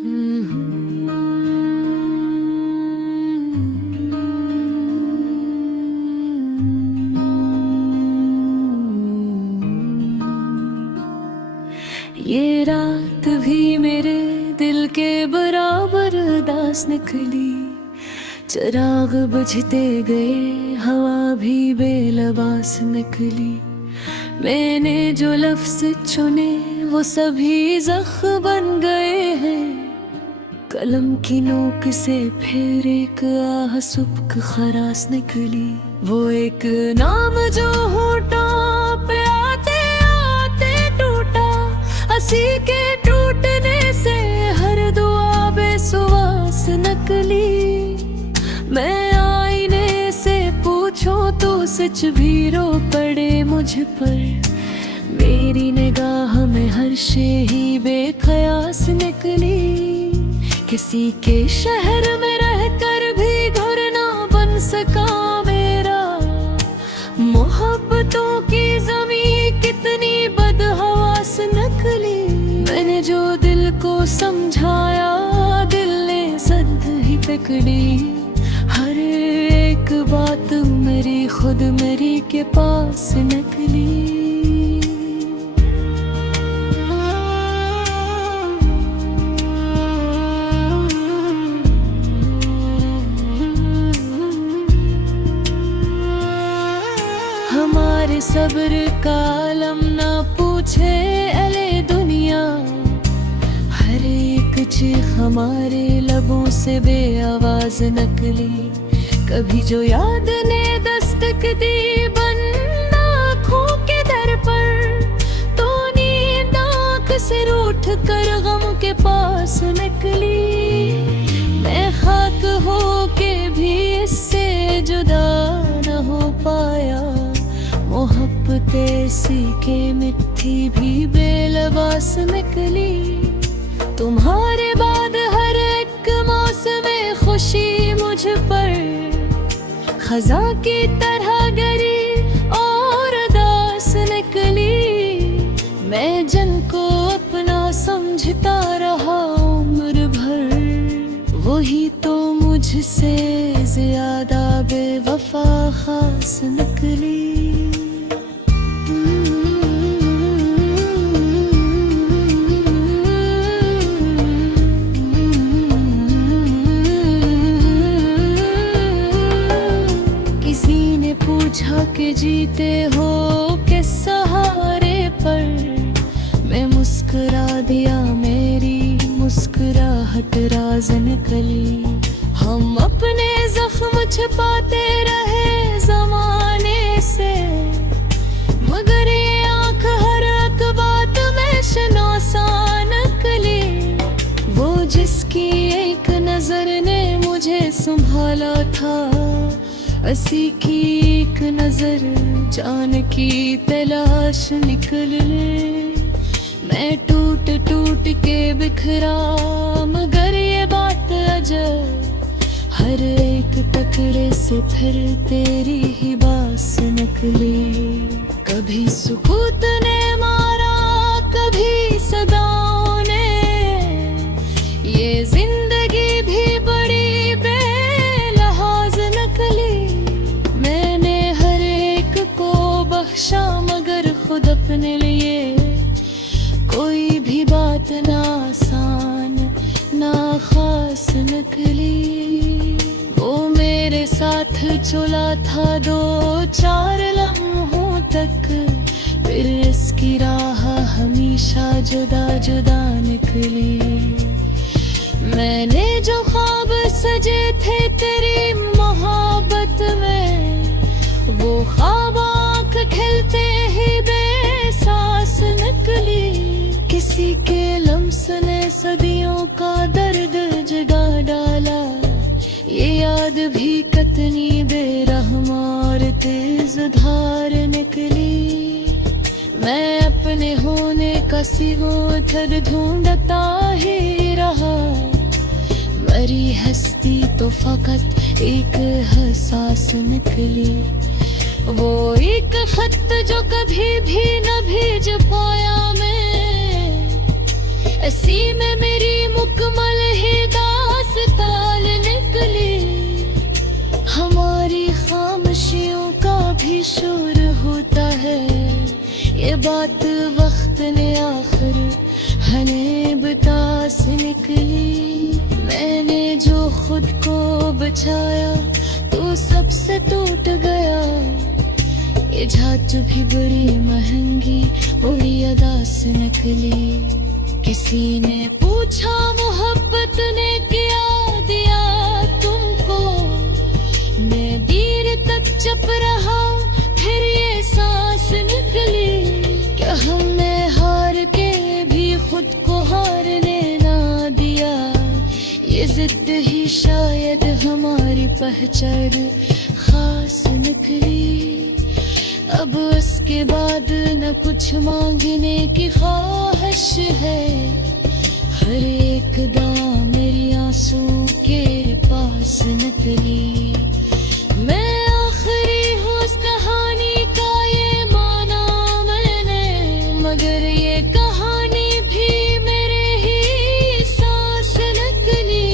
ये रात भी मेरे दिल के बराबर उदास निकली। चिराग बुझते गए, हवा भी बेलबास निकली। मैंने जो लफ्ज चुने वो सभी जख्म बन गए हैं। कलम की नोक से फिर एक आह सुबक खरास निकली। वो एक नाम जो होठों पे आते आते टूटा। हंसी के टूटने से हर दुआ बेसुवास निकली। मैं आईने से पूछूं तो सच भी रो पड़े मुझ पर। मेरी निगाह में हर शे ही बेकयास निकली। किसी के शहर में रहकर भी घर ना बन सका मेरा। मोहब्बतों की ज़मीं कितनी बदहवास निकली। मैंने जो दिल को समझाया दिल ने सद ही पकड़ी। हर एक बात मेरी खुद मेरी के पास निकली। हमारे सब्र का आलम ना पूछे अले दुनिया। हर एक चीख हमारे लबों से बेआवाज निकली। कभी जो याद ने दस्तक दी बंद आँखों के दर पर, तो नींद आँख से रूठ कर गम के पास निकली। मैं खाक हो के भी इससे जुदा न हो पाया। मोहब्बत ऐसी के मिट्टी भी बेलबास निकली। तुम्हारे बाद हर एक मौसम में खुशी मुझ पर खजा की तरह गिरी और दास निकली। मैं जन को अपना समझता रहा उम्र भर। वही तो मुझसे ज्यादा बेवफा खास निकली। पूछा के जीते हो किस सहारे पर। मैं मुस्कुरा दिया, मेरी मुस्कुराहट राज निकली। हम अपने जख्म छिपाते रहे जमाने से, मगर ये आँख हर एक बात में शनासा निकली। वो जिसकी एक नजर ने मुझे संभाला था, असी की एक नजर जान की तलाश निकले। मैं टूट टूट के बिखरा, मगर ये बात अजब। हर एक टुकड़े से फिर तेरी ही बास निकली। कभी सुकूत ने मारा, कभी सदाओं ने। ये जिंदगी भी बड़ी बेलहाज निकली। मैंने हर एक को बख्शा, मगर खुद अपने लिए कोई भी बात ना आसान ना खास निकली। वो मेरे साथ चला था 2-4 लम्हों तक, फिर इसकी राह हमेशा जुदा जुदा निकली। मैंने जो ख्वाब सजे थे तेरी मोहब्बत में, वो ख्वाब आँख खिलते ही बेसास निकली। किसी के लम्स ने सदियों का दर्द जगा डाला। ये याद भी कितनी बेरहम और तेज धार निकली। मैं अपने होने का सिवों ढूंढता ही रहा। मरी हस्ती तो फकत एक एहसास निकली। वो एक खत जो कभी भी न भेज पाया मैं, ऐसी में मेरी मुकम्मल बात वक्त ने आखिर हने बता से निकली। मैंने जो खुद को बचाया तो सबसे टूट गया। ये झांझ भी बड़ी महंगी बड़ी अदा से निकली। किसी ने पूछा मोहब्बत ने क्या दिया तुमको। मैं देर तक चुप रहा फिर ये सांस निकली। क्या हमने हार के भी खुद को हारने ना दिया। ये जिद ही शायद हमारी पहचान खास निकली। अब उसके बाद न कुछ मांगने की ख्वाहिश है। हर एक दाम मेरी आंसू के पास निकली। मैं आखिरी हूँ उस कहानी का ये माना मैंने। मगर ये कहानी भी मेरे ही सांस निकली।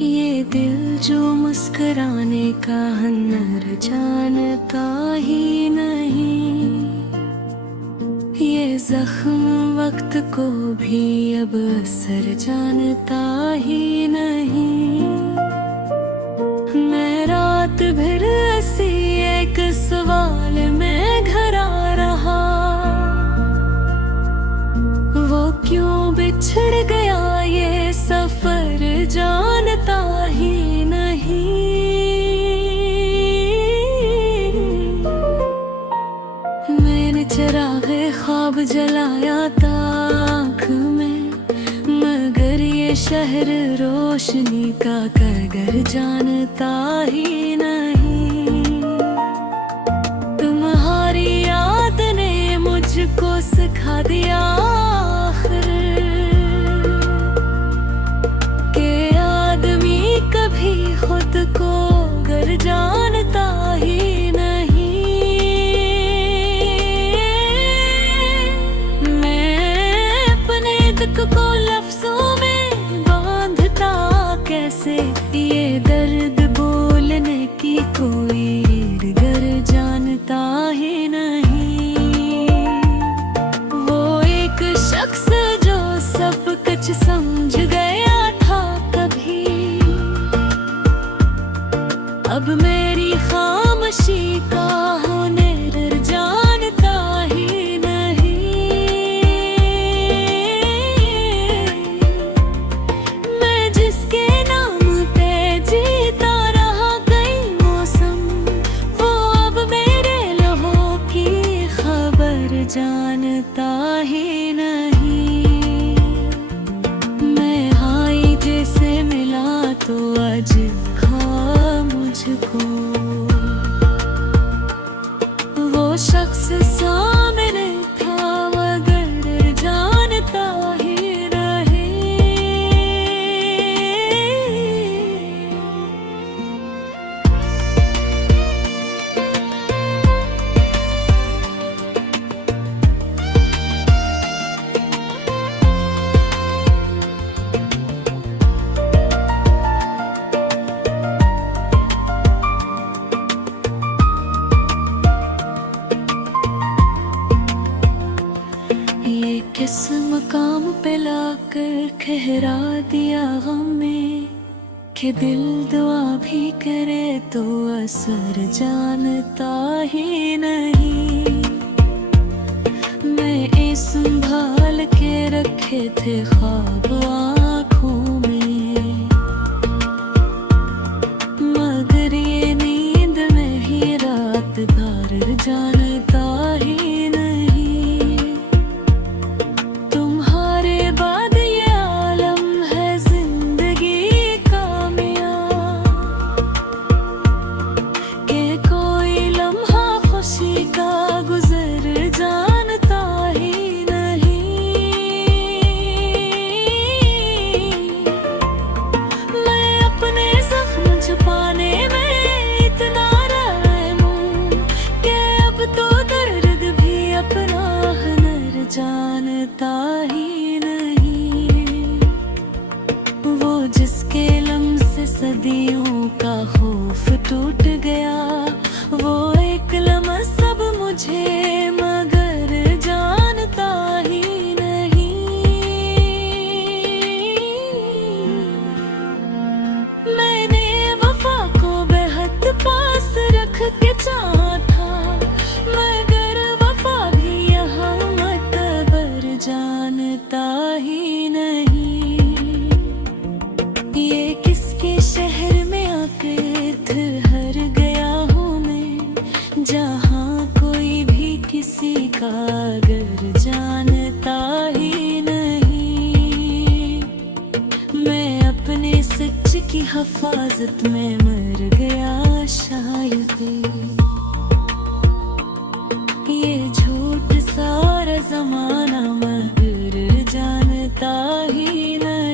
ये दिल जो मुस्कुराने का हुनर जानता ही नहीं। ये जख्म वक्त को भी अब असर जानता ही नहीं। मैं रात भर ऐसी एक सवाल में घरा रहा। वो क्यों बिछड़ गया ये सफर जानता ही नहीं। मैंने चिरागे ख्वाब जलाया था आँख में। मगर ये शहर रोशनी का कदर जानता ही नहीं। तुम्हारी याद ने मुझको सिखा दिया आखिर के आदमी कभी खुद को गर जानता ही नहीं। मैं अपने दुख को लफ्जों में बांधता कैसे। ये दर्द बोलने की कोई गर जानता ही नहीं। वो एक शख्स जो सब कुछ समझ गया था कभी। अब मेरी खामोशी का हुनर जानता ही नहीं। मैं जिसके नाम पे जीता रहा कई मौसम। वो अब मेरे लहू की खबर जानता ही नहीं। मैं हाई जैसे मिला तो आज खा मुझको। वो शख्स सामने था मगर जानता ही नहीं। ये किस मकाम पे लाकर ठहरा दिया हमें कि दिल दुआ भी करे तो असर जानता ही नहीं। मैं संभाल के रखे थे ख्वाब आँखों में। मगर ये नींद में ही रात भर जानता ही नहीं। जिसके लम्स से सदियों का खौफ टूट गया, वो एक लम्हा सब मुझे मगर जानता ही नहीं। मैंने वफा को बेहद पास रख के चाहा था, मगर वफा भी यहाँ मतबर जानता ही नहीं। ये किसके शहर में आके ठहर गया हूँ मैं, जहाँ कोई भी किसी का घर जानता ही नहीं। मैं अपने सच की हिफाजत में मर गया शायद, ये झूठ सारा जमाना मगर जानता ही नहीं।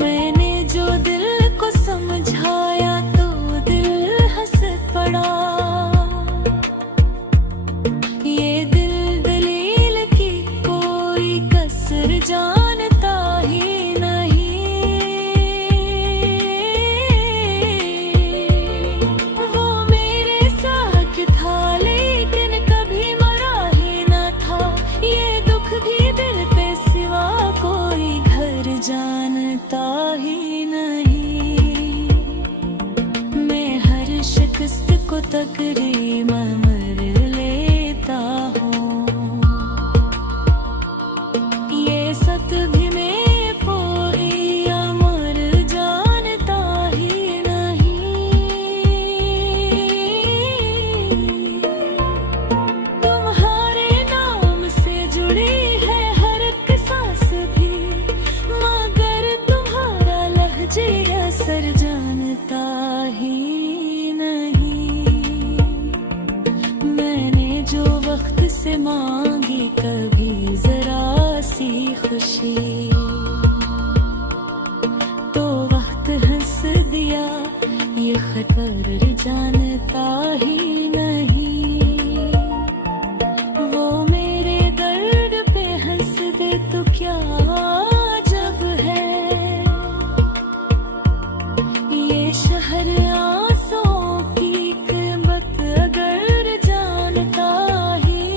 मैंने जो दिल को समझाया तो दिल हंस पड़ा, ये दिल दलील की कोई कसर जानता ही नहीं। वो मेरे साथ था लेकिन कभी मरा ही न था, ये दुख भी दिल पे सिवा कोई घर जानता ही नहीं। मैं हर शिकस्त को तकरीम मर लेता हूँ, ये सत भी मैं कोई अमर जानता ही नहीं। तुम्हारे नाम से जुड़ी है हर एक सांस भी, मगर तुम्हारा लहजे असर जानता ही नहीं। मैंने जो वक्त से मांगी कभी जरा सी खुशी, तो वक्त हंस दिया ये खतर जानता ही नहीं। वो मेरे दर्द पे हंस दे तो क्या जब है, ये शहर आंसुओं की कीमत अगर जानता ही।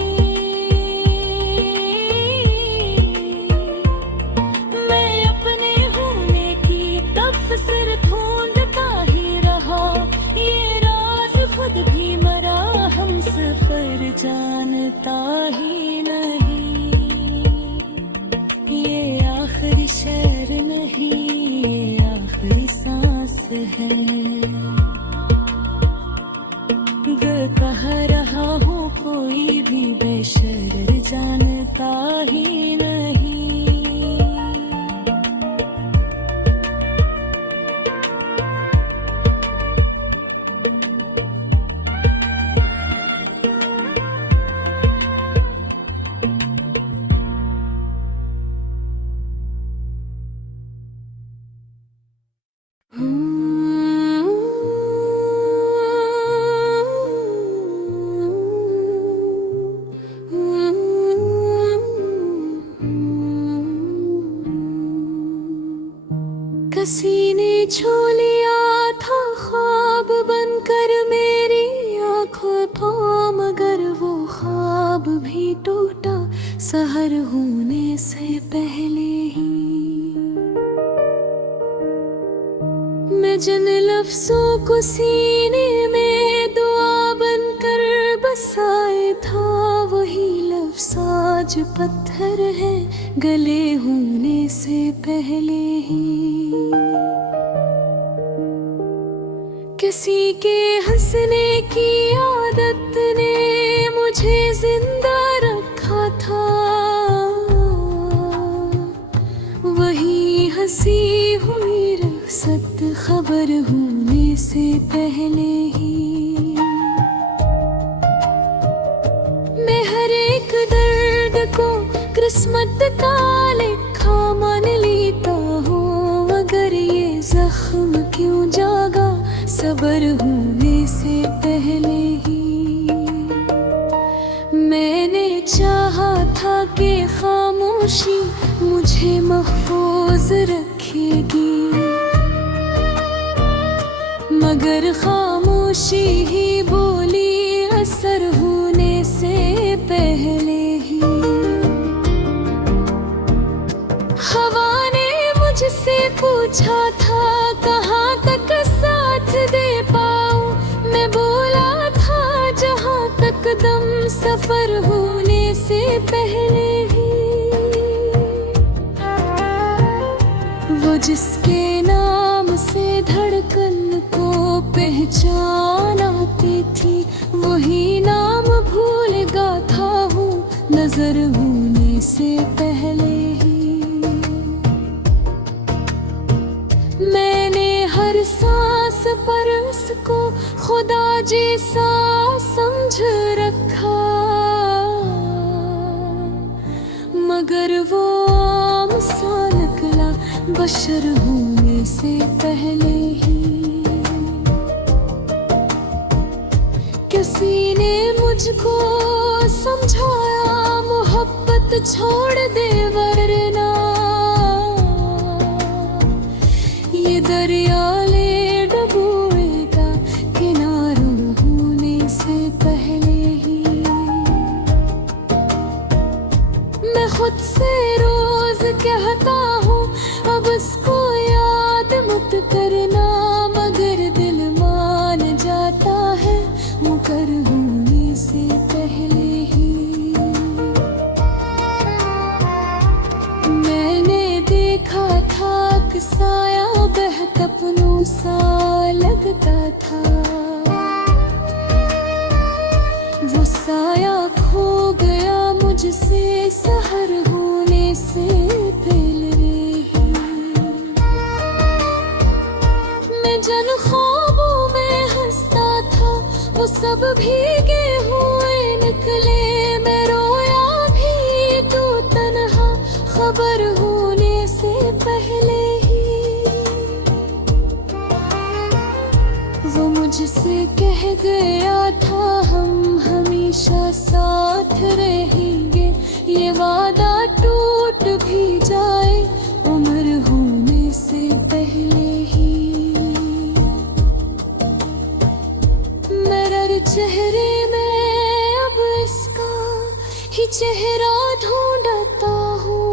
मैं अपने होने की तफसीर ढूंढता ही रहा, ये राज खुद भी मरा हम सफर जानता ही नहीं। ये आखिरी शहर नहीं, ये आखिरी सांस है। दिल कह रहा हूँ कोई भी बेशर्म जानता ही नहीं। किसी ने छू लिया था ख्वाब बनकर मेरी आँखों को, मगर वो ख्वाब भी टूटा सहर होने से पहले ही। मैं जिन लफ्जों को सीने में दुआ बनकर बसाए था, वही लफ्ज आज पत्थर है गले होने से पहले ही। किसी के हंसने की आदत ने मुझे जिंदा रखा था, वही हंसी हुई रुखसत खबर होने से पहले ही। मैं हर एक दर्द को किस्मत का लिखा मान लेता हूँ, मगर ये जख्म क्यों जागा सबर होने से पहले ही। मैंने चाहा था कि खामोशी मुझे महफूज रखेगी, मगर खामोशी ही बोली असर होने से पहले ही। हवा ने मुझसे पूछा था कहाँ तक साथ दे पाऊं, मैं बोला था जहाँ तक दम सफर होने से पहले ही। वो जिसके नाम से धड़कन को पहचान आती थी, वही नाम भूलगा था हूँ नजर होने से पहले ही। मैंने हर सांस पर उसको खुदा जैसा समझ रखा, मगर वो आम सा निकला बशर होने से पहले ही। किसी ने मुझको समझाया मोहब्बत छोड़ दे वरना ये दरिया ले डूबेगा किनारों होने से पहले ही। मैं खुद से रोज कहता हूँ अब इसको याद मत करना, मगर दिल मान जाता है मुकर होने से पहले ही। मैंने देखा था कि साया बहत अपनों सा लगता था, वो साया खो गया मुझसे सहर होने से पहले ही। मैं जन ख्वाबों में हंसता था, वो सब भीगे हुए निकले, मैं रोया भी तो तन्हा खबर होने से पहले ही। वो मुझसे कह गया था हम हमेशा साथ रहेंगे, ये वादा टूट भी जाए उम्र होने से पहले ही। मेरे चेहरे में अब इसका ही चेहरा ढूंढता हूँ,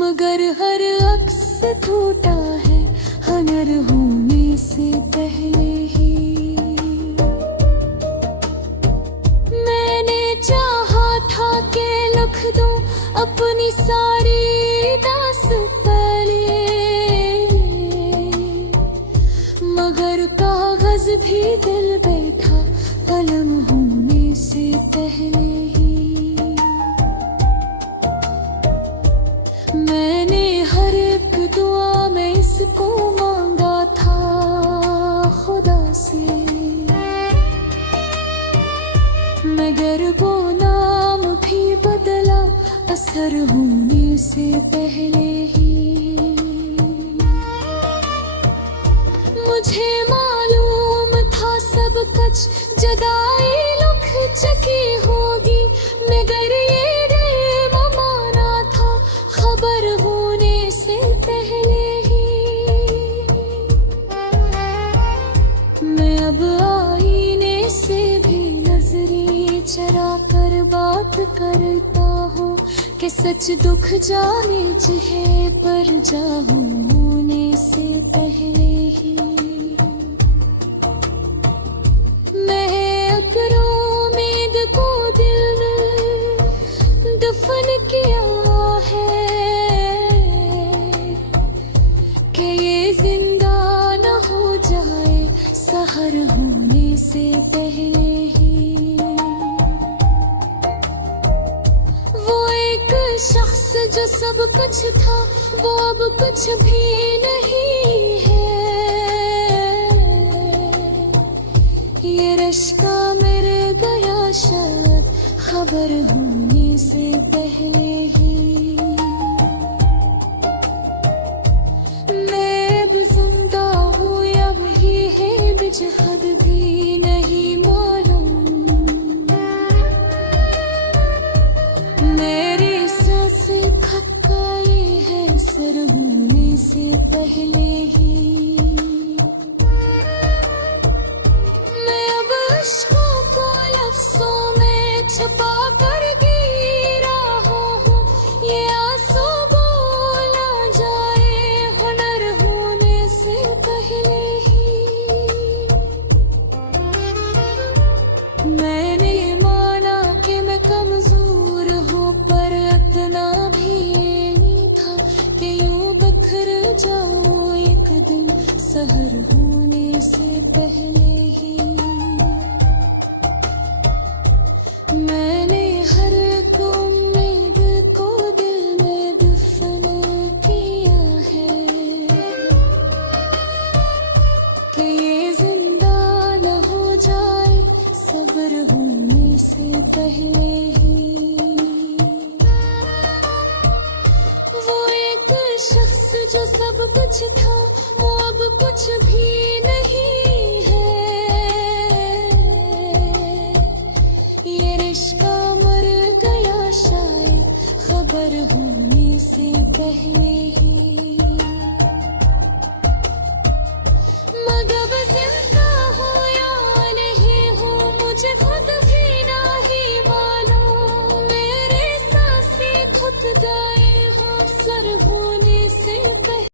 मगर हर अक्स टूटा है हनर होने से पहले ही। मैंने चाहा था कि लिख दूं अपनी सारी दास्ताने, मगर कागज भी दिल बैठा कलम होने से पहले ही। मैंने हर एक दुआ में इसको मांगा था खुदा से, मगर वो नाम भी बदला असर होने से पहले ही। मुझे मालूम था सब कुछ जदाई लुक चकी होगी, मगर ये ड्रीम माना था खबर होने से पहले ही। मैं अब आईने से भी नजरें चरा कर बात करता हूँ कि सच दुख जाने चाहे पर जाऊं होने से पहले ही। मैं अगर उम्मीद को दिल दफन किया है कि ये जिंदा न हो जाए सहर होने से पहले ही। वो एक शख्स जो सब कुछ था वो अब कुछ भी नहीं है, ये रिश्ता मेरे गया शायद खबर होने से पहले ही। मैं अब जिंदा हूँ या वही है बिजहद भी नहीं मालूम। मेरी पहले ही मैं अब इश्कों को लफ्ज़ों में छुपा कर गिरा हूँ। ये आंसू बोला जाए हुनर होने से पहले ही। मैंने माना कि मैं कमजोर हूँ, पर इतना भी ये नहीं था कि यूं बिखर जाऊं एक दिन सहर होने से पहले ही। मैंने हर एक उम्मीद को दिल में दफन किया है कि ये जिंदा न हो जाए सब्र होने से पहले ही। वो एक शख्स जो सब कुछ था वो अब कुछ भी नहीं है। ये रिश्ता मर गया शायद खबर होने से पहले ही। मगर जिंदा हूँ या नहीं हूँ मुझे खुद भी नहीं मालूम। मेरे सांसें खुद गाए हो सर होने से पहले।